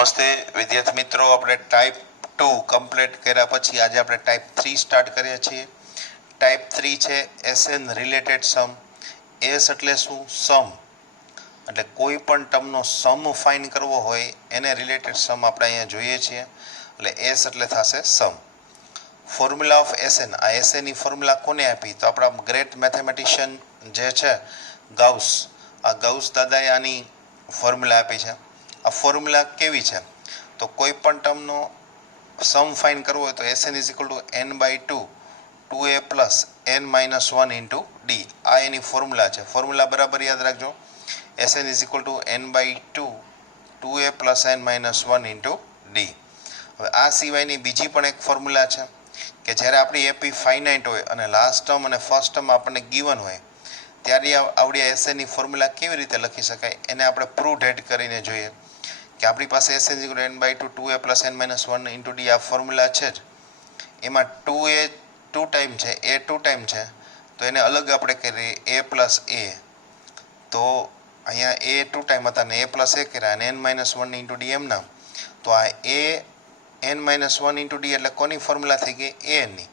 નમસ્તે વિદ્યાર્થી મિત્રો, આપણે ટાઈપ 2 કમ્પ્લીટ કર્યા પછી આજે આપણે ટાઈપ 3 સ્ટાર્ટ કરીએ છીએ. ટાઈપ 3 છે એસએન રિલેટેડ સમ. એસ એટલે શું? સમ. એટલે કોઈ પણ ટર્મનો સમ ફાઇન કરવો હોય એને રિલેટેડ સમ આપણે અહીંયા જોઈએ છીએ. એટલે એસ એટલે થશે સમ. Formula of SN. આ એસએનની ફોર્મ્યુલા કોને આપી? તો આપણા ગ્રેટ મેથેમેટિશિયન જે છે ગાઉસ, આ ગાઉસ દાદાએ આની ફોર્મ્યુલા આપી છે. આ ફોર્મ્યુલા કેવી છે? તો કોઈ પણ ટર્મનો સમ ફાઇન કરવો હોય તો S N is equal to N by 2 2a plus N minus 1 into D. આ એની ફોર્મ્યુલા છે. ફોર્મ્યુલા બરાબર યાદ રાખજો. S N is equal to N by 2 2a plus N minus 1 into D. હવે આ સિવાયની બીજી પણ એક ફોર્મ્યુલા છે કે જ્યારે આપણી એપી ફાઇનાઇટ હોય અને લાસ્ટ ટર્મ અને ફર્સ્ટ ટર્મ આપણને ગીવન હોય ત્યારે આવડી એસએનની ફોર્મ્યુલા કેવી રીતે લખી શકાય એને આપણે પ્રૂવ ડેટ કરીને જોઈએ કે આપણી પાસે S N is equal to N by 2 2a plus N minus 1 into D. આ ફોર્મ્યુલા છે જ. એમાં 2a 2 ટાઈમ છે, એ 2 ટાઈમ છે, તો એને અલગ આપણે કરીએ a પ્લસ a. તો અહીંયા એ 2 ટાઈમ હતા ને a પ્લસ a કર્યા અને n માઇનસ 1 ઇન્ટુ ડી એમના. તો આ a n minus 1 into D એટલે કોની ફોર્મ્યુલા થઈ ગઈ? એનની.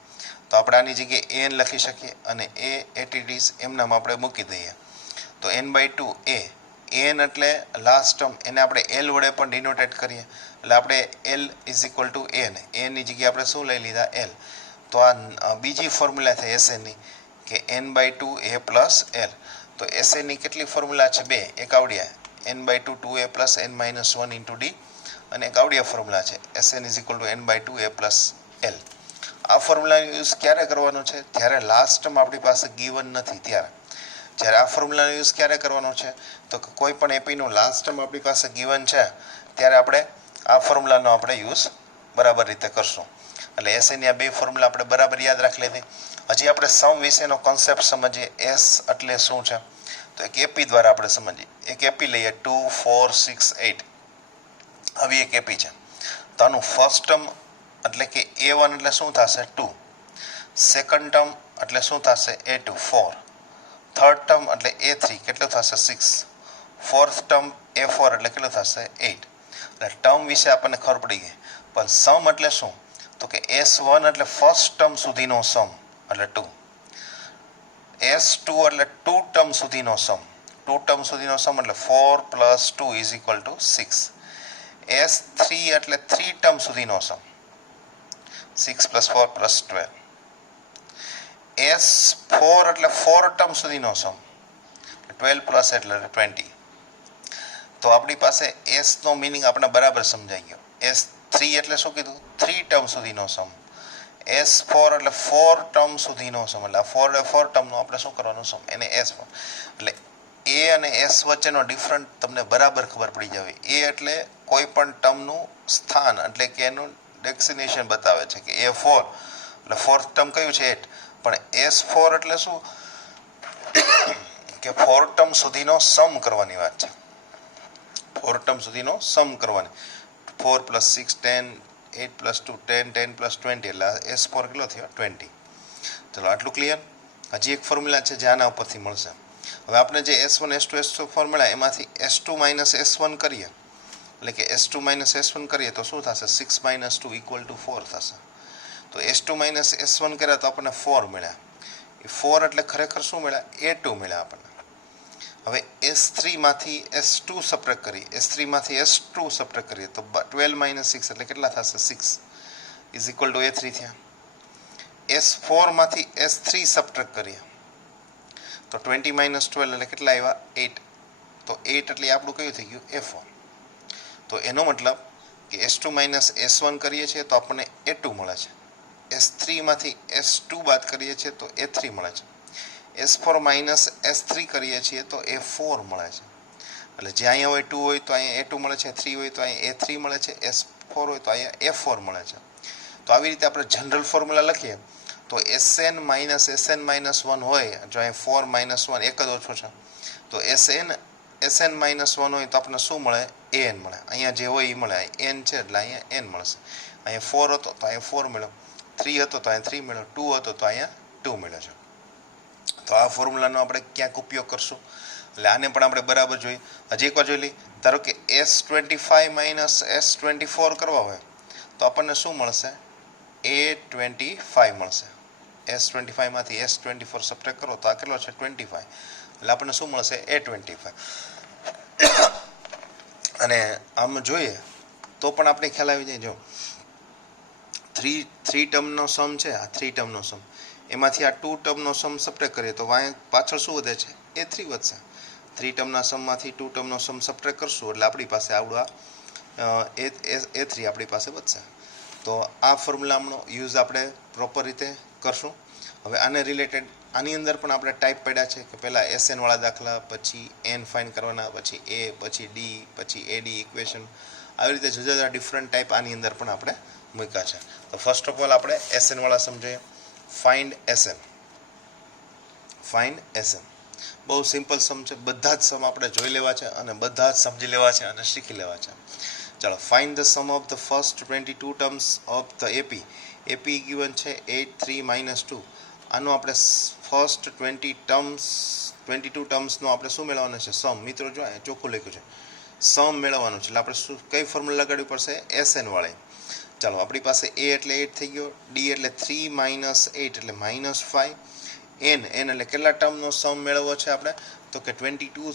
તો આપણે આની જગ્યાએ એન લખી શકીએ અને એ એટીડીઝ એમનામ આપણે મૂકી દઈએ. તો n બાય 2 a. એન એટલે લાસ્ટ ટર્મ, એને આપણે એલ વડે પણ ડિનોટેટ કરીએ. એટલે આપણે L is equal to N. એનની જગ્યાએ આપણે શું લઈ લીધા? એલ. તો આ બીજી ફોર્મ્યુલા થઈ એસએનની કે n by 2 a plus L. તો એસએનની કેટલી ફોર્મ્યુલા છે? બે. એક આવડ્યા n by 2 2a plus n minus 1 into D અને એક આવડિયા ફોર્મ્યુલા છે S N is equal to n by 2 a plus L. આ ફોર્મ્યુલાનો યુઝ ક્યારે કરવાનો છે? જ્યારે લાસ્ટ ટર્મ આપણી પાસે ગીવન નથી ત્યારે. જ્યારે આ ફોર્મ્યુલાનો યુઝ ક્યારે કરવાનો છે? તો કોઈ પણ એપીનું લાસ્ટ ટર્મ આપણી પાસે ગીવન છે ત્યારે આપણે આ ફોર્મ્યુલાનો આપણે યુઝ બરાબર રીતે કરશું. એટલે એસએની આ બે ફોર્મ્યુલા આપણે બરાબર યાદ રાખી લીધી. હજી આપણે સમ વિશેનો કોન્સેપ્ટ સમજીએ. એસ એટલે શું છે? તો એક એપી દ્વારા આપણે સમજીએ. એક એપી લઈએ 2 4 6 8. આવી એક એપી છે. તો આનું ફર્સ્ટ ટર્મ એટલે કે a1 એટલે શું થશે? 2. સેકન્ડ ટર્મ એટલે શું થશે? a2 4. થર્ડ ટર્મ એટલે a3 કેટલું થશે? 6. ફોર્થ ટર્મ a4 એટલે કેટલું થશે? 8. એટલે ટર્મ વિશે આપણને ખબર પડી ગઈ. પણ સમ એટલે શું? તો કે s1 એટલે ફર્સ્ટ ટર્મ સુધીનો સમ એટલે 2. s2 એટલે 2 ટર્મ સુધીનો સમ. 2 ટર્મ સુધીનો સમ એટલે 4 plus 2 is equal two 6. s3 એટલે 3 ટર્મ સુધીનો સમ 6 પ્લસ 4 પ્લસ 12. s4 એટલે 4 ટર્મ સુધીનો સમ 12 પ્લસ એટલે 20. તો આપણી પાસે s નો મિનિંગ આપણે બરાબર સમજાઈ ગયો. s3 એટલે શું કીધું? 3 ટર્મ સુધીનો સમ. s4 એટલે 4 ટર્મ સુધીનો સમ. એટલે 4 ટર્મનો આપણે શું કરવાનું? સમ. એને s4. એટલે a અને s વચ્ચેનો ડિફરન્ટ તમને બરાબર ખબર પડી જાવે. a એટલે કોઈ પણ ટર્મનું સ્થાન એટલે કે એનું ડેસ્ટિનેશન બતાવે છે કે a4 એટલે ફોર્થ ટર્મ કયું છે? 8. પણ s4 એટલે શું? કે 4 ટર્મ સુધીનો સમ કરવાની વાત છે. 4 ટર્મ સુધીનો સમ કરવાની. 4 પ્લસ 6 10, 8 પ્લસ 2 10, 10 પ્લસ 20 એટલે s4 કેટલો થયો? 20. ચલો આટલું ક્લિયર. હજી એક ફોર્મ્યુલા છે જે આના ઉપરથી મળશે. હવે આપણે જે s1 s2 s2 ફોર્મ્યુલા એમાંથી s2 માઇનસ s1 કરીએ એટલે કે s2 માઇનસ s1 કરીએ તો શું થશે? 6 માઇનસ 2 ઇક્વલ ટુ 4 થશે. તો s2 માઇનસ s1 કર્યા તો આપણને 4 મળ્યા. એ 4 એટલે ખરેખર શું મળ્યા? a2 મળ્યા આપણને. હવે s3 માંથી s2 સબટ્રેક્ટ કરીએ. s3 માંથી s2 સબટ્રેક્ટ કરીએ તો 12 માઇનસ 6 એટલે કેટલા થશે? 6 ઇઝ ઇક્વલ ટુ a3 થયા. s4 માંથી s3 સબટ્રેક્ટ કરીએ તો 20 માઇનસ 12 એટલે કેટલા આવ્યા? 8. તો 8 એટલે આપણું કયું થઈ ગયું? a4. તો એનો મતલબ કે s2 માઇનસ s1 કરીએ છીએ તો આપણને a2 મળે છે. s3 માંથી s2 બાદ કરીએ છીએ તો a3 મળે છે. s4 માઇનસ s3 કરીએ છીએ તો a4 મળે છે. એટલે જ્યાં અહીંયા હોય 2 હોય તો અહીંયા a2 મળે છે, 3 હોય તો અહીંયા a3 મળે છે, s4 હોય તો અહીંયા a4 મળે છે. તો આવી રીતે આપણે જનરલ ફોર્મ્યુલા લખીએ તો sn માઇનસ sn માઇનસ 1 હોય, જો અહીં 4 માઇનસ 1 એક જ ઓછો છે, તો sn માઇનસ 1 હોય તો આપણને શું મળે? an મળે. અહીંયા જે હોય એ મળે. n છે એટલે અહીંયા n મળશે. અહીંયા 4 હતો તો અહીંયા 4 મળ્યો, 3 હતો તો અહીંયા 3 મળ્યો, 2 હતો તો અહીંયા 2 મળ્યો છે. તો આ ફોર્મ્યુલાનો આપણે ક્યાંક ઉપયોગ કરશું? એટલે આને પણ આપણે બરાબર જોઈએ. હજી એકવાર જોઈ લઈએ. ધારો કે S25 માઇનસ S24 કરવા હોય તો આપણને શું મળશે? A25 મળશે. S25 માંથી S24 સબટ્રેક્ટ કરો તો આ કેટલો છે? 25. એટલે આપણને શું મળશે? A25. અને આમ જોઈએ તો પણ આપણે ખ્યાલ આવી જાય. જો થ્રી ટર્મનો સમ છે, આ 3 ટર્મનો સમ, એમાંથી આ 2 ટર્મનો સમ સબટ્રેક્ટ કરીએ તો પાછળ શું વધે છે? A3 વધશે. 3 ટર્મના સમમાંથી 2 ટર્મનો સમ સબટ્રેક્ટ કરશું એટલે આપણી પાસે આવડું A3 આપણી પાસે વધશે. તો આ ફોર્મ્યુલાનો યુઝ આપણે પ્રોપર રીતે કરશું. હવે આને રિલેટેડ આની અંદર પણ આપણે ટાઈપ પડ્યા છે કે પહેલાં SN વાળા દાખલા, પછી N ફાઇન્ડ કરવાના, પછી A, પછી D, પછી AD ઇક્વેશન, આવી રીતે જુદા જુદા ડિફરન્ટ ટાઈપ આની અંદર પણ આપણે મૂક્યા છે. તો ફર્સ્ટ ઓફ ઓલ આપણે SN વાળા સમજીએ. Find SN. ફાઇન્ડ SN બહુ સિમ્પલ સમ છે. બધા જ સમ આપણે જોઈ લેવા છે અને બધા જ સમજી લેવા છે અને શીખી લેવા છે. ચાલો, find the sum of the first 22 terms of the AP. AP given છે 8, 3, -2. આનો આપણે ફર્સ્ટ 22 ટર્મ્સનો આપણે શું મેળવવાનું છે? સમ. મિત્રો જો ચોખ્ખું લખ્યું છે, સમ મેળવવાનું છે. એટલે આપણે શું કઈ ફોર્મ્યુલા લગાડવી પડશે? SN વાળી. ચાલો, આપણી પાસે A એટલે 8 થઈ ગયો, D એટલે 3 - 8 એટલે -5, N એટલે કેટલા ટર્મનો સમ મેળવવો છે આપણે? તો કે 22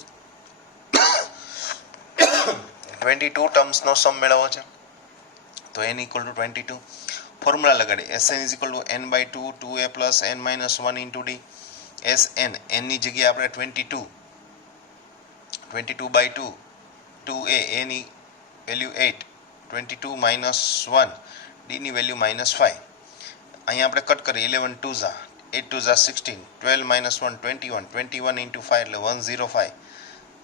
ટર્મ્સનો સમ મેળવવો છે. તો N = 22. ફોર્મ્યુલા લગાડી. SN = n/2 2a + n - 1 × D. SN ની જગ્યાએ આપણે 22/2 2a, a ની વેલ્યુ 8, 22 - 1, d ની વેલ્યુ -5. અહીંયા આપણે કટ કરીએ. 11 2 ઝા 8 2 ઝા 16, 12 - 1 21, 21 × 5 એટલે 105,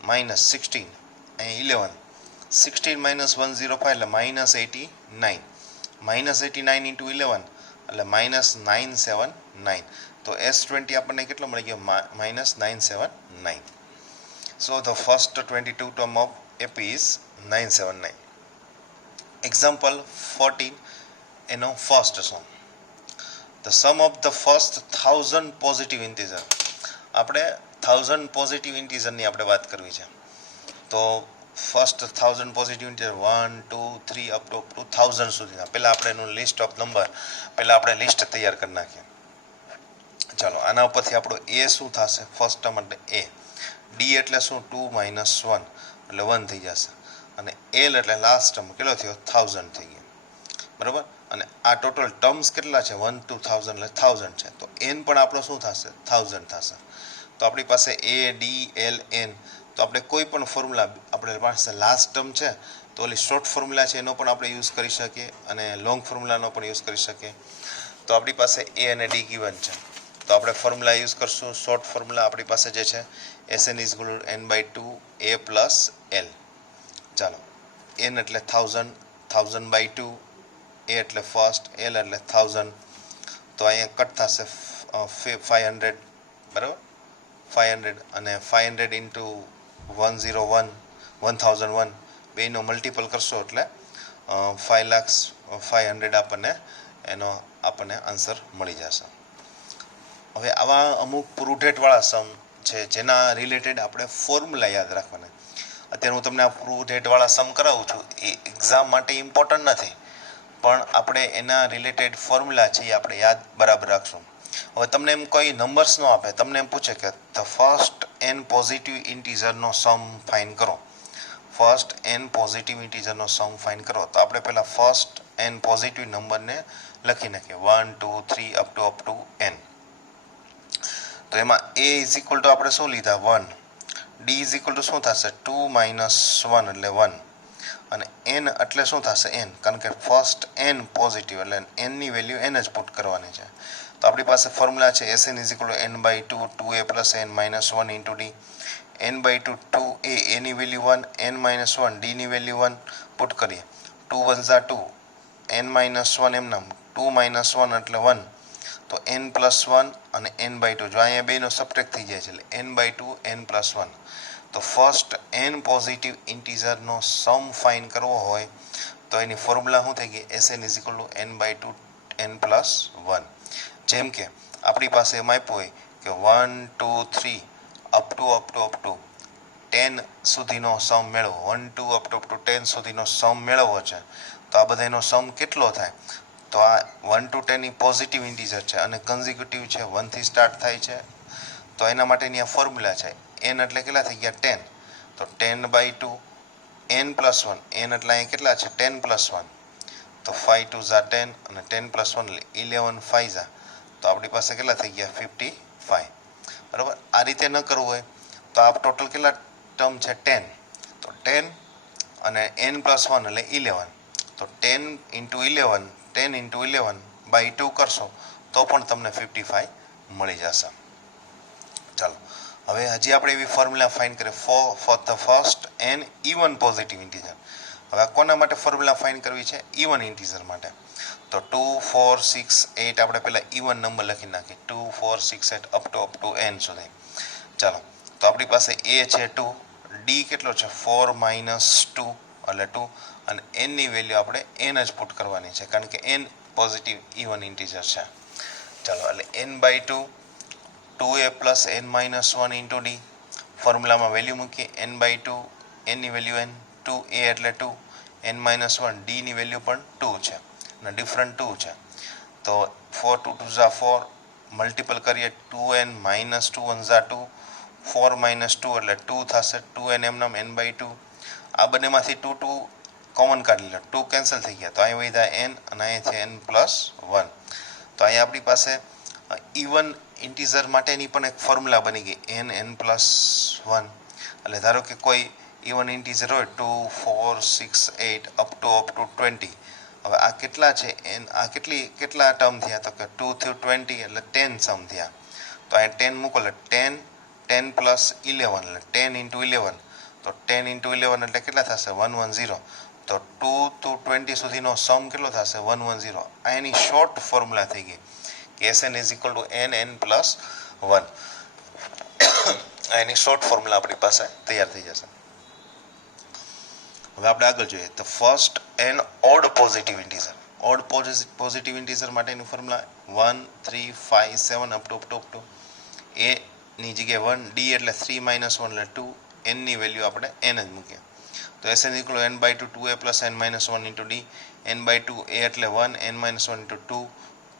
-16 અહીંયા 11, 16 - 105 એટલે -89, -89 × 11 એટલે -979. તો S20 આપણને કેટલો મળી ગયો? -979. So the first 22 term of AP is 979. Example 14, એનો first sum. The sum of the first 1000 positive integer. આપણે 1000 પોઝિટિવ ઇન્ટીજરની આપણે વાત કરવી છે. તો first 1000 positive integer 1 2 3 up to 1000 સુધીના. પહેલાં આપણે એનું લિસ્ટ ઓફ નંબર આપણે લિસ્ટ તૈયાર કરી નાખીએ. ચાલો, આના ઉપરથી આપણું A શું થશે? ફર્સ્ટ ટર્મ એટલે A. D એટલે શું? 2 - 1 એટલે 1 થઈ જશે. અને L એટલે લાસ્ટ ટર્મ કેટલો થયો? 1000 થઈ ગયો. બરાબર. અને આ ટોટલ ટર્મ્સ કેટલા છે? 1 to 1000 એટલે 1000 છે. તો N પણ આપણો શું થશે? 1000 થશે. તો આપણી પાસે A, D, L, N. તો આપણે કોઈ પણ ફોર્મ્યુલા, આપણે પાસે લાસ્ટ ટર્મ છે તો ઓલી શોર્ટ ફોર્મ્યુલા છે એનો પણ આપણે યુઝ કરી શકીએ અને લોંગ ફોર્મ્યુલાનો પણ યુઝ કરી શકીએ. તો આપણી પાસે A અને D ગિવન છે તો આપણે ફોર્મ્યુલા યુઝ કરશું. શોર્ટ ફોર્મ્યુલા આપણી પાસે જે છે SN = n/2 a + L. ચાલો, N એટલે 1000, 1000/2, A એટલે ફર્સ્ટ, L એટલે 1000. તો અહીંયા કટ થશે 500. બરાબર, 500 અને 500 × 101 1001 બેનો મલ્ટિપલ કરશો એટલે 5,05,000 આપણને આન્સર મળી જશે. હવે આવા અમુક પ્રૂવ-ડેટવાળા સમ છે જેના રિલેટેડ આપણે ફોર્મ્યુલા યાદ રાખવાના. અત્યારે હું તમને આ પ્રૂવ-ડેટવાળા સમ કરાવું છું, એ એક્ઝામ માટે ઇમ્પોર્ટન્ટ નથી, પણ આપણે એના રિલેટેડ ફોર્મ્યુલા છે એ આપણે યાદ બરાબર રાખશું. હવે તમને એમ કોઈ નંબર્સ ન આપે, તમને એમ પૂછે કે ધ ફર્સ્ટ n પોઝિટિવ ઇન્ટીજરનો સમ ફાઇન્ડ કરો. ફર્સ્ટ n પોઝિટિવ ઇન્ટીજરનો સમ ફાઇન્ડ કરો. તો આપણે પહેલાં ફર્સ્ટ n પોઝિટિવ નંબરને લખી નાખીએ 1 2 3 અપ ટુ n. તો એમાં A = આપણે શું લીધા? 1. D = શું થશે? 2 - 1 એટલે 1. અને N એટલે શું થશે? n. કારણ કે ફર્સ્ટ n પોઝિટિવ એટલે n ની વેલ્યુ n જ પુટ કરવાની છે. તો આપણી પાસે ફોર્મ્યુલા છે SN = n/2 2a + n - 1 × D. n/2 2a, a ની વેલ્યુ 1, n - 1 d ની વેલ્યુ 1 પુટ કરીએ. 2 1 ઝા 2, n - 1 એમનામ 2 - 1 એટલે 1. તો n + 1 અને n/2, જો અહીંયા બેનો સબટ્રેક્ટ થઈ જાય છે એટલે n/2 n + 1. તો ફર્સ્ટ n પોઝિટિવ ઇન્ટીજરનો સમ ફાઇન્ડ કરવો હોય તો એની ફોર્મ્યુલા શું થઈ ગઈ? SN = n/2 n + 1. જેમ કે આપણી પાસે એમ આપ્યું હોય કે 1 2 3 અપ ટુ 10 સુધીનો સમ મેળવો 1 2 અપ ટુ 10 સુધીનો સમ મેળવવો છે તો આ બધાનો સમ કેટલો થાય તો આ 1 to 10 પોઝિટિવ ઇન્ટીજર છે અને કન્ઝિક્યુટિવ છે 1 થી સ્ટાર્ટ થાય છે તો એના માટેની આ ફોર્મ્યુલા છે n એટલે કેટલા થઈ ગયા 10 તો 10/2 n + 1 n એટલે અહીં કેટલા છે 10 + 1 તો 5 2 ઝા 10 અને 10 + 1 એટલે 11 5 ઝા તો આપણી પાસે કેટલા થઈ ગયા 55 બરાબર આ રીતે ન કરવું હોય તો આ ટોટલ કેટલા ટર્મ છે 10 તો 10 અને n + 1 એટલે 11 તો 10 × 11 10 × 11/2 કરશો તો પણ તમને 55 મળી જશે ચાલો હવે હજી આપણે એવી ફોર્મ્યુલા ફાઇન્ડ કરીએ for the first n even positive integer હવે આ કોના માટે ફોર્મ્યુલા ફાઇન્ડ કરવી છે ઇવન ઇન્ટીજર માટે તો 2 4 6 8 આપણે પહેલા ઇવન નંબર લખી નાખીએ 2 4 6 8 અપ ટુ n સુધી ચાલો તો આપણી પાસે a છે 2 d કેટલો છે 4 - 2 એટલે 2 અને n ની વેલ્યુ આપણે n જ પુટ કરવાની છે કારણ કે n પોઝિટિવ ઇવન ઇન્ટીજર છે ચાલો એટલે n/2 2a + n - 1 × d ફોર્મ્યુલામાં value મૂકીએ n/2 n ની વેલ્યુ n 2a એટલે 2 n - 1 d ની વેલ્યુ પણ 2 છે અને ડિફરન્ટ 2 છે તો 4 2 2 ઝા 4 મલ્ટિપલ કરીએ 2n - 2 1 ઝા 2 4 - 2 એટલે 2 થશે 2n એમનામ n/2 આ બંનેમાંથી 2 2 કોમન કાઢી લો 2 કેન્સલ થઈ ગયા તો અહીં વધ્યા n અને અહીં છે n + 1 તો અહીં આપણી પાસે ઇવન ઇન્ટીજર માટેની પણ એક ફોર્મ્યુલા બની ગઈ n + 1 એટલે ધારો કે કોઈ ઇવન ઇન્ટીજર હોય 2 4 6 8 અપ ટુ 20 હવે આ કેટલા છે આ કેટલા ટર્મ થયા તો કે 2 થી 20 એટલે 10 સમ થયા તો અહીં 10 મૂકો એટલે 10 10 + 11 એટલે 10 × 11 તો 10 × 11 એટલે કેટલા થશે 110 તો 2 to 20 સુધીનો સમ કેટલો થશે 110 આ એની શોર્ટ ફોર્મ્યુલા થઈ ગઈ કે Sn = n + 1 આ એની શોર્ટ ફોર્મ્યુલા આપણી પાસે તૈયાર થઈ જશે હવે આપણે આગળ જોઈએ તો first n odd positive integer odd positive integer માટેની ફોર્મ્યુલા 1 3 5 7 અપ ટુ a ની જગ્યાએ 1 d એટલે 3 - 1 એટલે 2 n ની વેલ્યુ આપણે n જ મૂકીએ તો Sn = n/2 2a + n - 1 × d n/2 a એટલે 1 n - 1 × 2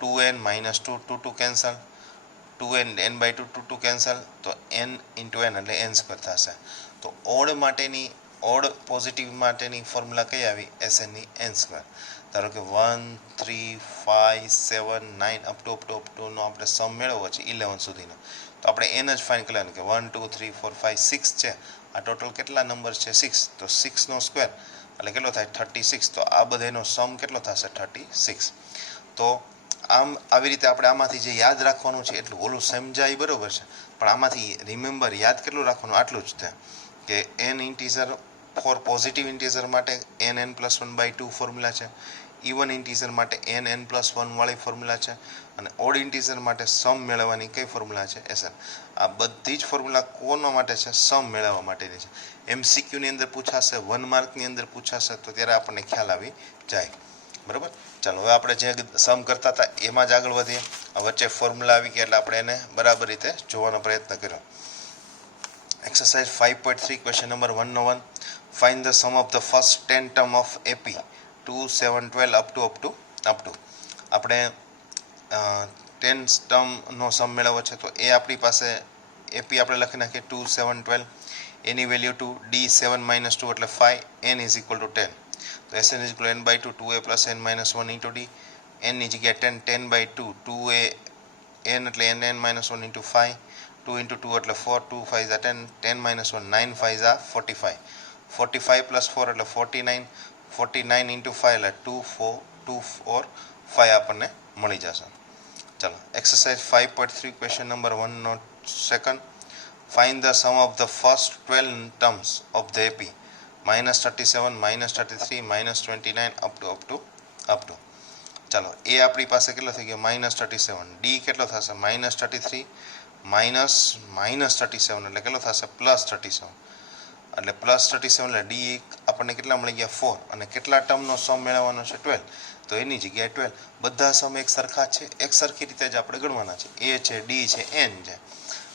2n - 2 2 2 cancel 2n n/2 2 2 cancel તો n × n એટલે n² થશે તો ઓડ માટેની ઓડ પોઝિટિવ માટેની ફોર્મ્યુલા કઈ આવી Sn ની n² ધારો કે 1 3 5 7 9 અપ ટુ નો આપણે સમ મેળવવો છે 11 સુધીનો તો આપણે n જ ફાઇન્ડ કરવાનું કે 1 2 3 4 5 6 છે આ ટોટલ કેટલા નંબર છે 6 તો 6 નો સ્ક્વેર એટલે કેટલો થાય 36 તો આ બધાનો સમ કેટલો થશે 36 તો આમ આવી રીતે આપણે આમાંથી જે યાદ રાખવાનું છે એટલું ઓલું સમજાય બરોબર છે પણ આમાંથી રિમેમ્બર યાદ કેટલું રાખવાનું આટલું જ થાય કે n integer for positive integer માટે n + 1/2 ફોર્મ્યુલા છે ઇવન ઇન્ટીજર માટે n + 1 વાળી ફોર્મ્યુલા છે અને ઓડ ઇન્ટીજર માટે સમ મેળવવાની કઈ ફોર્મ્યુલા છે Sn આ બધી જ ફોર્મ્યુલા કોના માટે છે સમ મેળવવા માટેની છે MCQ ની અંદર પૂછાશે 1 માર્કની અંદર પૂછાશે તો ત્યારે આપણને ખ્યાલ આવી જાય બરાબર ચાલો હવે આપણે જે સમ કરતા હતા એમાં જ આગળ વધીએ વચ્ચે ફોર્મ્યુલા આવી ગયા એટલે આપણે એને બરાબર રીતે જોવાનો પ્રયત્ન કર્યો exercise 5.3 question number 101 find the sum of the first 10 term of AP 2 7 12 up to આપણે 10 ટર્મનો સમ મેળવવો છે તો એ આપણી પાસે AP આપણે લખી નાખીએ 2 7 12 એની વેલ્યુ 2 d 7 - 2 એટલે 5 n = 10 તો Sn = n/2 2a + n - 1 × d n ની જગ્યાએ 10 10/2 2a n એટલે n - 1 × 5 2 × 2 એટલે 4 2 5 ઝા 10 10 - 1 9 5 ઝા 45 45 + 4 એટલે 49 49 × 5 એટલે 2 4 5 આપણને મળી જશે ચાલો exercise 5.3 question number 102 find the sum of the first 12 terms of the AP -37 -33 -29 up to ચાલો એ આપણી પાસે કેટલો થઈ ગયો -37 d કેટલો થશે -33 -37 એટલે કેટલો થશે +37 એટલે +37 એટલે d આપણને કેટલા મળી ગયા 4 અને કેટલા ટર્મનો સમ મેળવવાનો છે 12 તો એની જગ્યાએ 12 બધા સમ એક સરખા છે એક સરખી રીતે જ આપણે ગણવાના છે a છે d છે n છે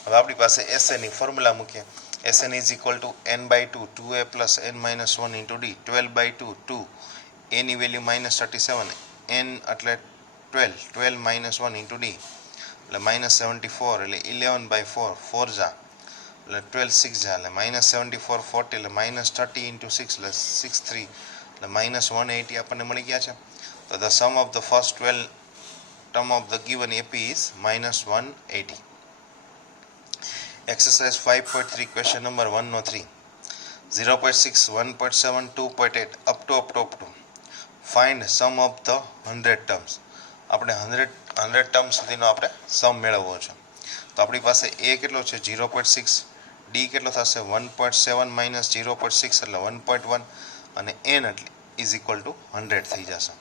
હવે આપણી પાસે Sn ની ફોર્મ્યુલા મૂકીએ Sn is equal to n by 2 2a plus n minus 1 into d 12 by 2 2 a ની વેલ્યુ minus 37 n એટલે 12 minus 1 into d એટલે minus 74 એટલે 11 by 4 4 જા એટલે 12 6 જા એટલે minus 74 40 એટલે minus 30 into 6 એટલે 63 એટલે minus 180 આપણને મળી ગયા છે. તો the sum of the first 12 term of the given AP is minus 180. Exercise 5.3 question number 103 0.6 1.7 2.8 up to find sum of the 100 terms. આપણે 100 ટર્મ સુધીનો આપણે સમ મેળવવો છે. તો આપણી પાસે a કેટલો છે 0.6, d કેટલો થશે 1.7 માઇનસ 0.6 એટલે 1.1 અને n એટલે ઇઝ ઇક્વલ ટુ 100 થઈ જશે.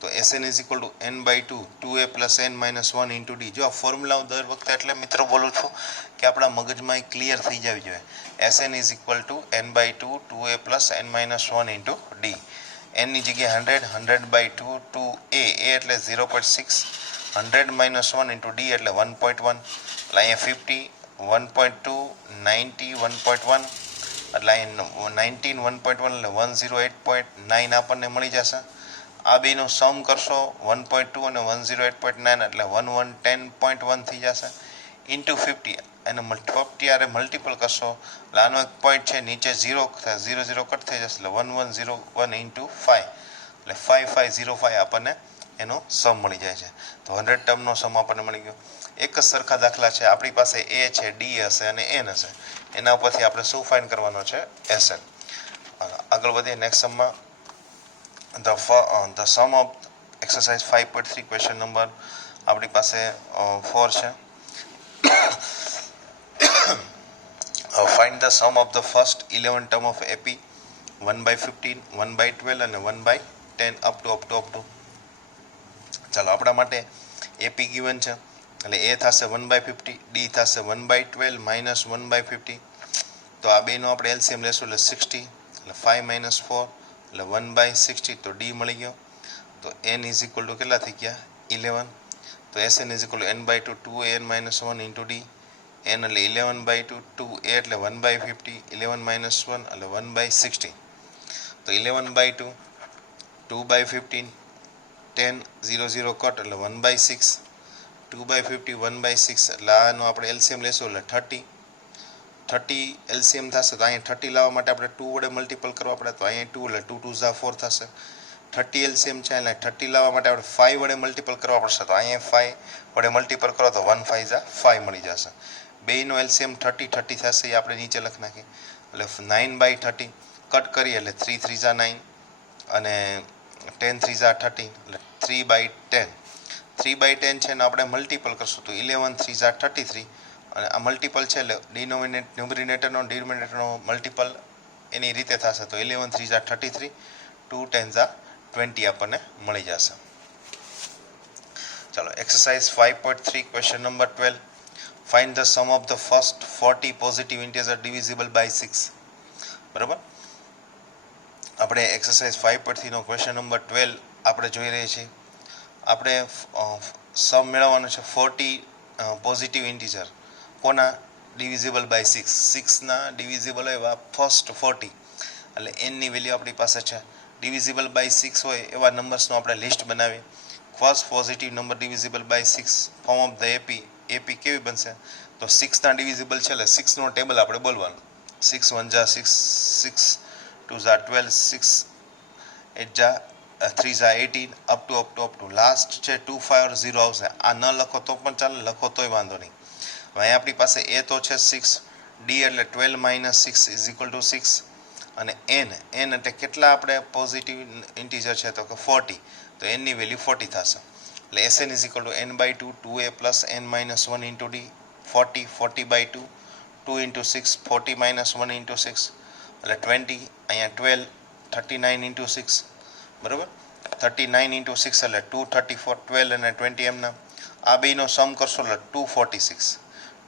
તો Sn is equal to n by 2 2a plus n minus 1 into D. જો આ ફોર્મ્યુલા હું દર વખતે એટલે મિત્રો બોલું છું કે આપણા મગજમાં એ ક્લિયર થઈ જવી જોઈએ. Sn is equal to n by 2 2a plus n minus 1 into D. n ની જગ્યાએ 100 100 બાય 2 2a એટલે 0.6 100 માઇનસ 1 ઇન્ટુ ડી એટલે 1.1 એટલે અહીંયા 50 1.2 90 1.1 એટલે અહીંયા 19 1.1 એટલે 108.9 આપણને મળી જશે. આ બેનો સમ કરશો 1.2 અને 108.9 એટલે 1110.1 થઈ જશે ઇન્ટુ 50 એને 50 આરે મલ્ટિપલ કરશો એટલે આનો એક પોઈન્ટ છે નીચે 0 0 0 કટ થઈ જશે એટલે 1101 ઇન્ટુ 5 એટલે 5505 આપણને એનો સમ મળી જાય છે. તો 100 ટર્મનો સમ આપણને મળી ગયો. એક જ સરખા દાખલા છે. આપણી પાસે a છે d હશે અને n હશે. એના ઉપરથી આપણે શું ફાઇન્ડ કરવાનો છે Sn. આગળ વધીએ next સમમાં. The sum of exercise 5.3 question number આપણી પાસે 4 છે. Find the sum of the first 11 term of AP 1 by 15 1 by 12 અને 1 by 10 up to. ચાલો આપણા માટે AP given છે એટલે a થશે 1 by 50 d થશે 1 by 12 minus 1 by 50. તો આ બેનો આપણે LCM લેશું એટલે 60 એટલે 5 minus 4 એટલે 1 by 60 તો d મળી ગયો. તો n ઇઝ ઇક્વલ ટુ કેટલા થઈ ગયા 11. તો Sn is equal to n by 2 2an minus 1 into d n એટલે 11 by 2 2a એટલે 1 by 50 11 minus 1 એટલે 1 by 60. તો 11 by 2 2 by 15 10 0 0 કટ એટલે 1 by 6 2 by 50 1 by 6 એટલે આનો આપણે LCM લેશું એટલે 30 LCM થશે. તો અહીંયા 30 લાવવા માટે આપણે 2 વડે મલ્ટિપલ કરવા પડે. તો અહીંયા 2 એટલે 2 2 ઝા 4 થશે. 30 LCM છે એટલે 30 લાવવા માટે આપણે 5 વડે મલ્ટિપલ કરવા પડશે. તો અહીંયા 5 વડે મલ્ટિપલ કરો તો 1 5 ઝા 5 મળી જશે. બેયનો LCM 30 30 થશે એ આપણે નીચે લખી નાખીએ એટલે 9 by 30 કટ કરીએ એટલે 3 3 ઝા 9 અને 10 3 ઝા 30 એટલે 3 by 10 3 by 10 છે ને આપણે મલ્ટિપલ કરશું તો 11 3 ઝા 33 અને આ મલ્ટિપલ છે એટલે ન્યુમરેટરનો ડિનોમિનેટરનો મલ્ટિપલ એની રીતે થશે. તો 11 3 ઝા 33 2 10 ઝા 20 આપણને મળી જશે. ચાલો exercise 5.3 question number 12 find the sum of the first 40 positive integer divisible by 6. બરાબર. આપણે એક્સરસાઇઝ 5.3 નો ક્વેશ્ચન નંબર 12 આપણે જોઈ રહ્યા છીએ. આપણે સમ મેળવવાનો છે 40 પોઝિટિવ ઇન્ટીજર કોના ડિવિઝિબલ બાય 6 6ના ડિવિઝિબલ હોય ફર્સ્ટ 40 એટલે n ની વેલ્યુ આપણી પાસે છે. ડિવિઝિબલ બાય 6 હોય એવા નંબર્સનો આપણે લિસ્ટ બનાવીએ. First positive number divisible by 6 form of the AP કેવી બનશે તો 6ના ડિવિઝિબલ છે એટલે 6નો ટેબલ આપણે બોલવાનું. 6 1 જા 6 6 2 જા 12 6 8 જા 3 જા 18 અપ ટુ લાસ્ટ છે 2 5 or 0 આવશે. આ ન લખો તો પણ ચાલે, લખો તોય વાંધો નહીં. અહીંયા આપણી પાસે a તો છે 6 d એટલે 12 minus 6 is equal to 6 અને n એટલે કેટલા આપણે પોઝિટિવ ઇન્ટીજર છે તો કે 40 તો n ની વેલ્યુ 40 થશે. એટલે Sn is equal to n by 2 2a plus n minus 1 into d 40 40 by 2 2 into 6 40 minus 1 into 6 એટલે 20 અહીંયા 12 39 into 6 બરાબર. 39 into 6 એટલે 234 12 અને 20 એમના આ બેનો સમ કરશો એટલે 246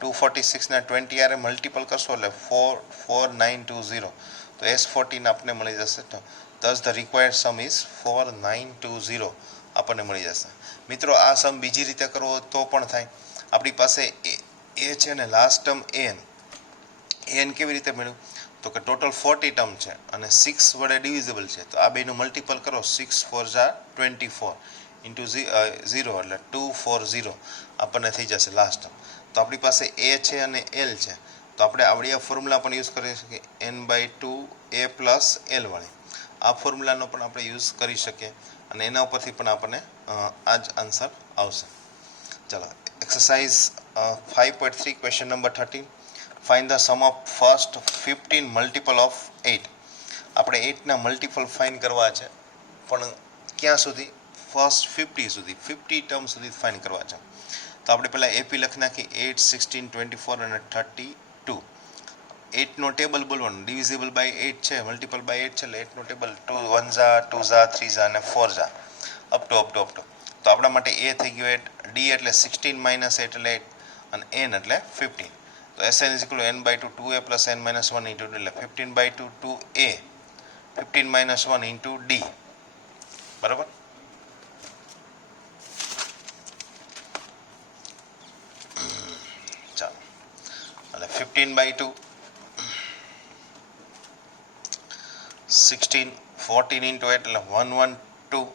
246 ને 20 આરે મલ્ટિપલ કરશો એટલે 44920 તો S14 આપણને મળી જશે. તો thus the required sum is 4920 આપણને મળી જશે. મિત્રો આ સમ બીજી રીતે કરવો તો પણ થાય. આપણી પાસે a છે ને લાસ્ટ ટર્મ an એન કેવી રીતે મેળવ્યું? તો કે ટોટલ 40 ટર્મ છે અને 6 વડે ડિવિઝિબલ છે, તો આ બેનું મલ્ટિપલ કરો, 6 4 જા 24 ઇન્ટુ 0 એટલે 240 આપણને થઈ જશે લાસ્ટ ટર્મ. તો આપણી પાસે એ છે અને એલ છે, તો આપણે આવડી આ ફોર્મ્યુલા પણ યુઝ કરી શકીએ, n/2 a પ્લસ એલ વાળી. આ ફોર્મ્યુલાનો પણ આપણે યુઝ કરી શકીએ અને એના ઉપરથી પણ આપણને આ જ આન્સર આવશે. ચાલો, exercise 5.3 question number 13. Find the sum of first 15 multiple of 8. આપણે 8ના મલ્ટિપલ ફાઇન્ડ કરવા છે, પણ ક્યાં સુધી? ફર્સ્ટ 50 સુધી, 50 ટર્મ સુધી ફાઇન્ડ કરવા છે. તો આપણે પહેલાં એપી લખી નાખી, 8 16 24 અને 32. 8નો ટેબલ બોલવાનો, ડિવિઝિબલ બાય 8 છે, મલ્ટિપલ બાય 8 છે, એટલે 8નો ટેબલ 2 1 ઝા 2 ઝા 3 ઝા અને 4 ઝા અપ ટુ. તો આપણા માટે એ થઈ ગયો 8, ડી એટલે 16 માઇનસ 8 એટલે 8 અને એન એટલે 15. તો Sn is equal to n/2 2a plus n minus 1 into d, એટલે 15/2 2a 15 minus 1 into d, બરાબર. ચાલો, એટલે 15/2 16 14 into 8 એટલે 112.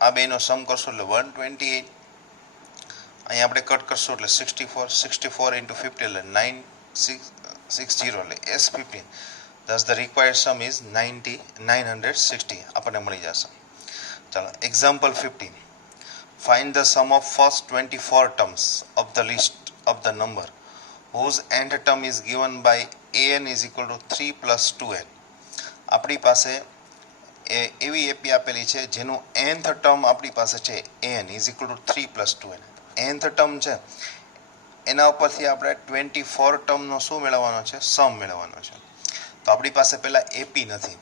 આ બેનો સમ કરશો એટલે 128. અહીંયા આપણે કટ કરશું એટલે 64 into 50 એટલે 960 એટલે S15. thus the required sum is 960 આપણને મળી જશે. ચાલો, example 15. Find the sum of first 24 terms of the list of the number whose nth term is given by an is equal to 3 plus 2n. આપણી પાસે એવી AP આપેલી છે જેનું nth ટર્મ આપણી પાસે છે n is equal to 3 plus 2n. nth term છે એના ઉપરથી આપણે 24 ટર્મનો શું મેળવવાનો છે? સમ મેળવવાનો છે. તો આપણી પાસે પહેલાં એપી નથી.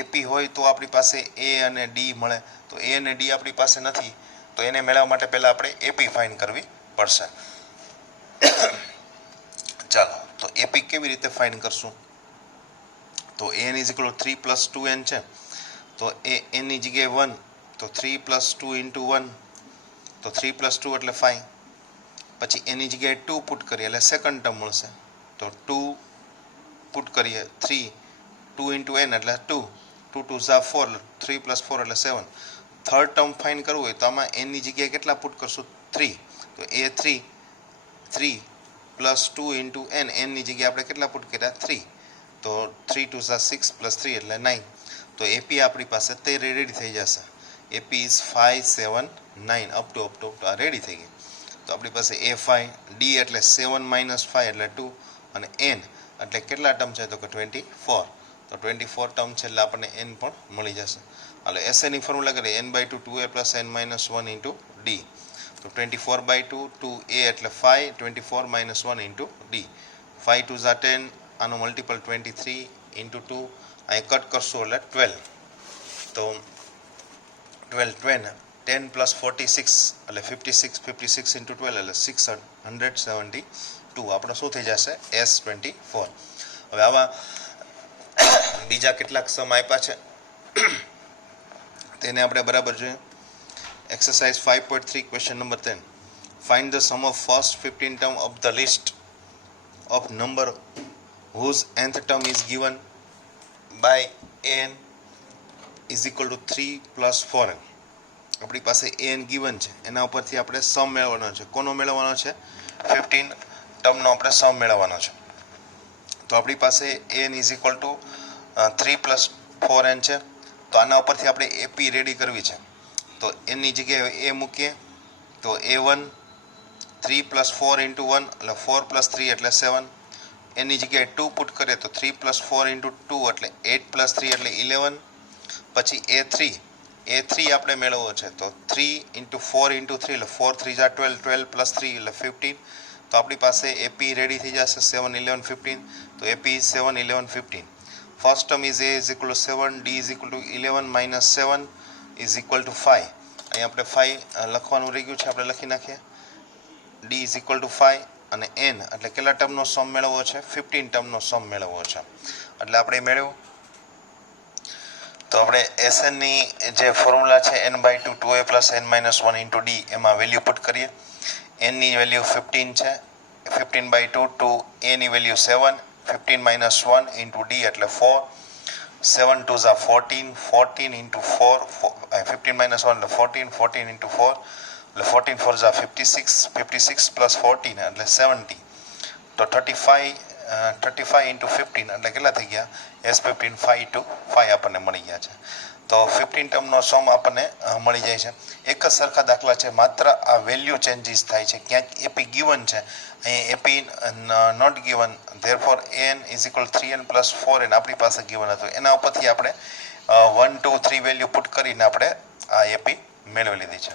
એપી હોય તો આપણી પાસે એ અને ડી મળે, તો એ અને ડી આપણી પાસે નથી, તો એને મેળવવા માટે પહેલાં આપણે એપી ફાઇન્ડ કરવી પડશે. ચાલો, તો એપી કેવી રીતે ફાઇન્ડ કરશું? તો n is equal to 3 plus 2n છે, તો એ એની જગ્યાએ 1, તો 3 plus 2 into 1, તો 3 plus 2 એટલે 5. પછી એની જગ્યાએ 2 પુટ કરીએ એટલે સેકન્ડ ટર્મ મળશે, તો 2 પુટ કરીએ 3, 2 into n એટલે 2, 2 2 ઝા 4, 3 plus 4 એટલે 7. થર્ડ ટર્મ ફાઇન્ડ કરવું હોય તો આમાં એની જગ્યાએ કેટલા પુટ કરશું? 3, તો એ 3 પ્લસ 2 into n, એની જગ્યાએ આપણે કેટલા પુટ કર્યા? 3, તો 3 2 ઝા 6 પ્લસ 3 એટલે 9. તો એપી આપણી પાસે તે રેડી થઈ જશે. એપી ઇઝ 5 7 9 અપ ટુ આ રેડી થઈ ગઈ. તો આપણી પાસે A5, ડી એટલે 7 minus 5 એટલે 2 અને n એટલે કેટલા ટર્મ છે? તો કે 24. તો 24 ટર્મ છે એટલે આપણને n પણ મળી જશે. એટલે Sn ની ફોર્મ્યુલા કરીએ, n/2 2a plus n minus 1 into d. તો 24/2 2a એટલે 5, 24 minus 1 into d. 5 2 ઝા 10, આનો મલ્ટિપલ 23 into 2, અહીં કટ કરશો એટલે 12. તો 10 plus 46 એટલે 56 into 12 એટલે 672. આપણે શું થઈ જશે? S24. હવે આવા બીજા કેટલાક સમ આપ્યા છે તેને આપણે બરાબર જોઈએ. Exercise 5.3 question number 10. Find the sum of first 15 term of the list of number whose nth term is given by n is equal to 3 plus 4n. આપણી પાસે n given છે, એના ઉપરથી આપણે સમ મેળવવાનો છે. કોનો મેળવવાનો છે? 15 ટર્મનો આપણે સમ મેળવવાનો છે. તો આપણી પાસે n is equal to 3 plus 4n છે, તો આના ઉપરથી આપણે એપી રેડી કરવી છે. તો એની જગ્યાએ એ મૂકીએ, તો a1 3 plus 4 into 1 એટલે 4 plus 3 એટલે 7. એની જગ્યાએ 2 પુટ કરીએ તો 3 plus 4 into 2 એટલે 8 plus 3 એટલે 11. પછી a3 આપણે મેળવવો છે, તો 3 into 4 into 3 એટલે 4 3 ઝા 12, 12 plus 3 એટલે 15. તો આપણી પાસે એપી રેડી થઈ જશે 7 11 15. તો AP is 7 11 15. First term is a is equal to 7, d is equal to 11 minus 7 is equal to 5. અહીં આપણે 5 લખવાનું રહી ગયું છે, આપણે લખી નાખીએ. d is equal to 5 અને n એટલે કેટલા ટર્મનો સમ મેળવવો છે? 15 ટર્મનો સમ મેળવવો છે. એટલે આપણે મેળવ્યું. તો આપણે Sn ની જે ફોર્મ્યુલા છે n/2 2a plus n minus 1 into d, એમાં વેલ્યુ પુટ કરીએ. n ની વેલ્યુ 15 છે, 15/2 2a ની વેલ્યુ 7, 15 minus 1 into D એટલે 4, 7 2s are 14, 14 into 4, 15 minus 1 એટલે 14, 14 into 4 એટલે 14 4s are 56, 56 plus 14 એટલે 70, તો 35 into 15 એટલે કેટલા થઈ ગયા? S15 5 to 5 આપણને મળી ગયા છે. તો 15 ટર્મનો સમ આપણને મળી જાય છે. એક જ સરખા દાખલા છે, માત્ર આ વેલ્યુ ચેન્જીસ થાય છે. ક્યાંક એપી ગિવન છે, અહીં AP not given, therefore n is equal 3n plus 4n આપણી પાસે ગિવન હતું. એના ઉપરથી આપણે 1 2 3 વેલ્યુ પુટ કરીને આપણે આ એપી મેળવી લીધી છે.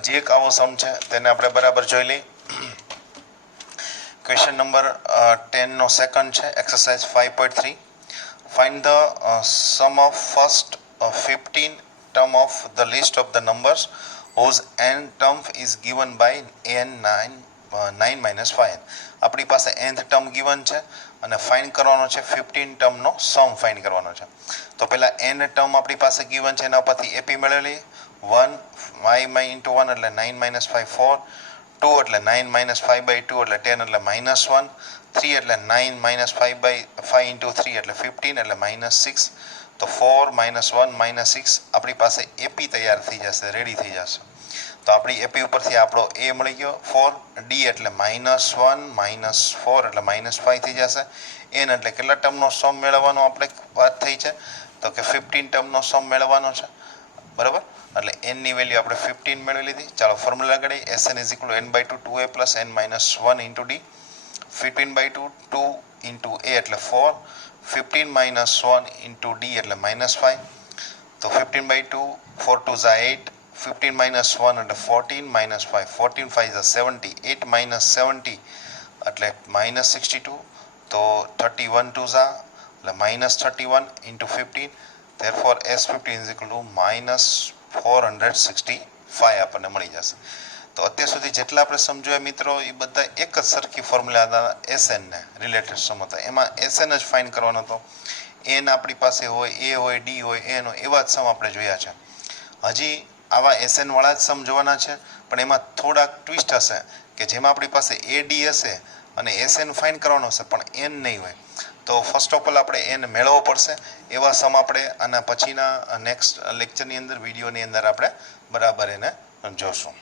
હજી એક આવો સમ છે, તેને આપણે બરાબર જોઈ લઈએ. ક્વેશ્ચન નંબર 10 નો સેકન્ડ છે, exercise 5.3. Find the sum of first 15 term of the list of the numbers whose n term is given by n 9 minus 5n. આપણી પાસે nth ટર્મ ગિવન છે અને ફાઇન્ડ કરવાનો છે 15 ટર્મનો સમ ફાઇન્ડ કરવાનો છે. તો પહેલા n ટર્મ આપણી પાસે ગિવન છે, એના પરથી એપી મેળવેલી. 1 5 into 1 એટલે 9 minus 5 4, 2 એટલે 9 minus 5 by 2 એટલે 10 એટલે -1, 3 એટલે 9 minus 5 by 5 into 3 એટલે 15 એટલે -6. તો 4 -1 -6 આપણી પાસે એપી તૈયાર થઈ જશે, રેડી થઈ જશે. તો આપણી એપી ઉપરથી આપણો એ મળી ગયો 4, ડી એટલે -1 -4 એટલે -5 થઈ જશે. એન એટલે કેટલા ટર્મનો સમ મેળવવાનો આપણે વાત થઈ છે? તો કે 15 ટર્મનો સમ મેળવવાનો છે, બરાબર. એટલે એનની વેલ્યુ આપણે 15 મેળવી લીધી. ચાલો formula લગાડીએ. Sn is equal to n by 2 2a plus n minus 1 into d. 15 by 2 2 into a એટલે 4, 15 minus 1 into d એટલે -5. તો 15 by 2 4 2s are 8, 15 minus 1 એટલે 14 minus 5, 14 5s are 70, 8 minus 70 એટલે -62. તો 31 2s are એટલે -31 into 15. therefore S15 is equal to -465 આપણને મળી જશે. તો અત્યાર સુધી જેટલા આપણે સમજ્યા મિત્રો, એ બધા એક જ સરખી ફોર્મ્યુલા હતા. એસએન ને રિલેટેડ સમ હતા, એમાં એસએન જ ફાઇન્ડ કરવાનો હતો. એન આપણી પાસે હોય, એ હોય, ડી હોય, એન હોય, એવા જ સમ આપણે જોયા છે. હજી આવા એસએન વાળા જ સમ જોવાના છે, પણ એમાં થોડાક ટ્વિસ્ટ હશે કે જેમાં આપણી પાસે એ ડી હશે અને એસએન ફાઇન્ડ કરવાનો હશે, પણ એન નહીં હોય. તો ફર્સ્ટ ઓફ ઓલ આપણે એન મેળવવો પડશે. એવા સમ આપણે આના પછીના નેક્સ્ટ લેક્ચરની અંદર, વિડીયોની અંદર આપણે બરાબર એને જોશું.